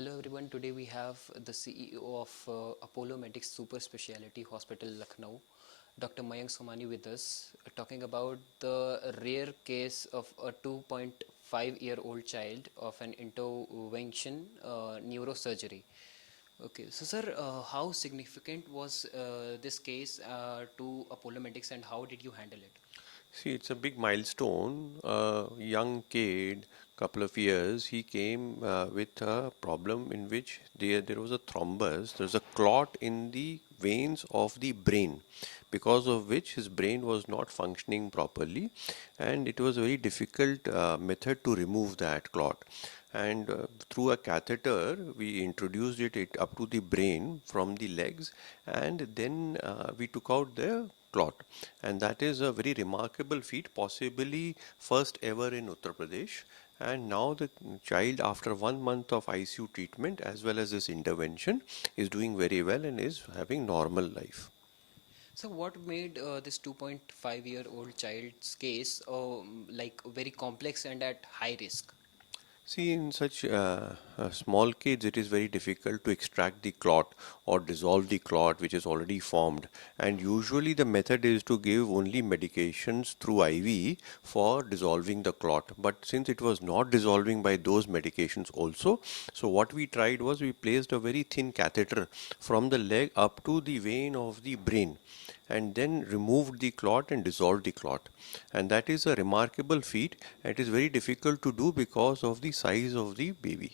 Hello everyone, today we have the CEO of Apollo Medics Super Speciality Hospital Lucknow, Dr. Mayank Somani with us, talking about the rare case of a 2.5-year-old child of an intervention neurosurgery. Okay, so sir, how significant was this case to Apollo Medics and how did you handle it? See, it's a big milestone. A young kid, couple of years, he came with a problem in which there was a thrombus, there's a clot in the veins of the brain, because of which his brain was not functioning properly, and it was a very difficult method to remove that clot. And through a catheter, we introduced it up to the brain from the legs, and then we took out the clot, and that is a very remarkable feat, possibly first ever in Uttar Pradesh. And now the child, after 1 month of ICU treatment as well as this intervention, is doing very well and is having normal life. So what made this 2.5-year-old child's case like very complex and at high risk? See, in such small kids, it is very difficult to extract the clot or dissolve the clot which is already formed. And usually, the method is to give only medications through IV for dissolving the clot. But since it was not dissolving by those medications also, so what we tried was we placed a very thin catheter from the leg up to the vein of the brain, and then removed the clot and dissolved the clot. And that is a remarkable feat. It is very difficult to do because of the size of the baby.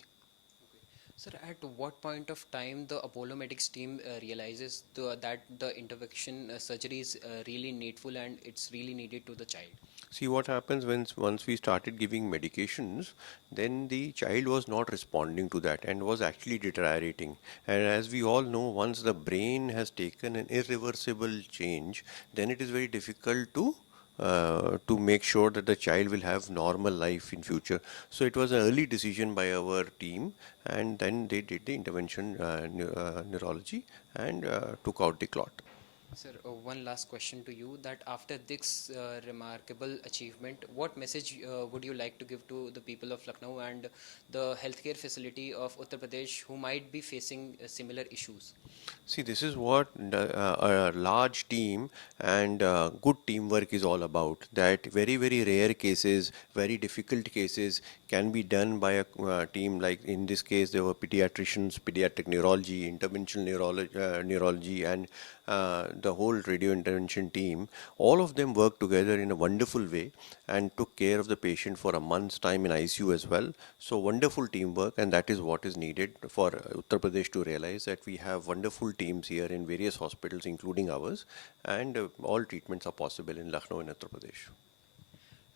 Sir, at what point of time the Apollo Medics team realizes that the intervention surgery is really needful and it's really needed to the child? See what happens when once we started giving medications, then the child was not responding to that and was actually deteriorating. And as we all know, once the brain has taken an irreversible change, then it is very difficult to make sure that the child will have normal life in future. So it was an early decision by our team, and then they did the intervention neurology and took out the clot. Sir, one last question to you that after this remarkable achievement, what message would you like to give to the people of Lucknow and the healthcare facility of Uttar Pradesh who might be facing similar issues? See, this is what a large team and good teamwork is all about. That very, very rare cases, very difficult cases can be done by a team. Like in this case, there were pediatricians, pediatric neurology, interventional neurology, and the whole radio intervention team. All of them worked together in a wonderful way and took care of the patient for a month's time in ICU as well. So wonderful teamwork, and that is what is needed for Uttar Pradesh to realize that we have wonderful teams here in various hospitals, including ours, and all treatments are possible in Lucknow and Uttar Pradesh.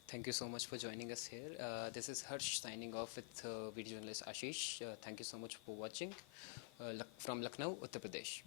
Thank you so much for joining us here. This is Harsh signing off with video journalist Ashish. Thank you so much for watching from Lucknow, Uttar Pradesh.